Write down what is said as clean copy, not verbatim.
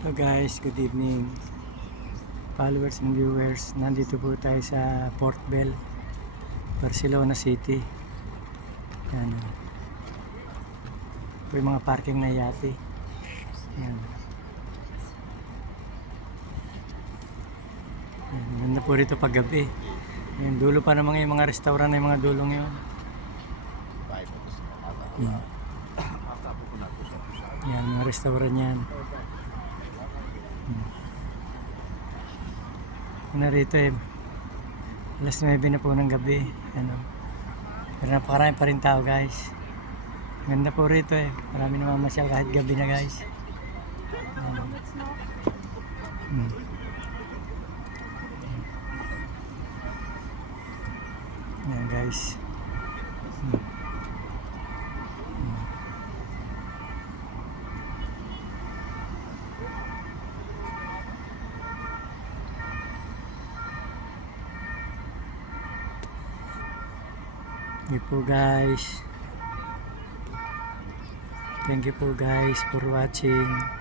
Hello guys, good evening followers and viewers. Nandito po tayo sa Port Bell, Barcelona City. Yan. Ito yung mga parking na yate. Yan. Yan. Ganda po rito pag gabi. Yan. Dulo pa naman yung mga restaurant na yung mga dulong yun. Yan. Yan, mga restaurant yan. Narito alas 9 na po ng gabi. Ano. Pero napakarami pa rin tao guys. Ganda po rito marami na mamasyal kahit gabi na guys. Yan guys. Thank you po guys. Thank you po guys for watching.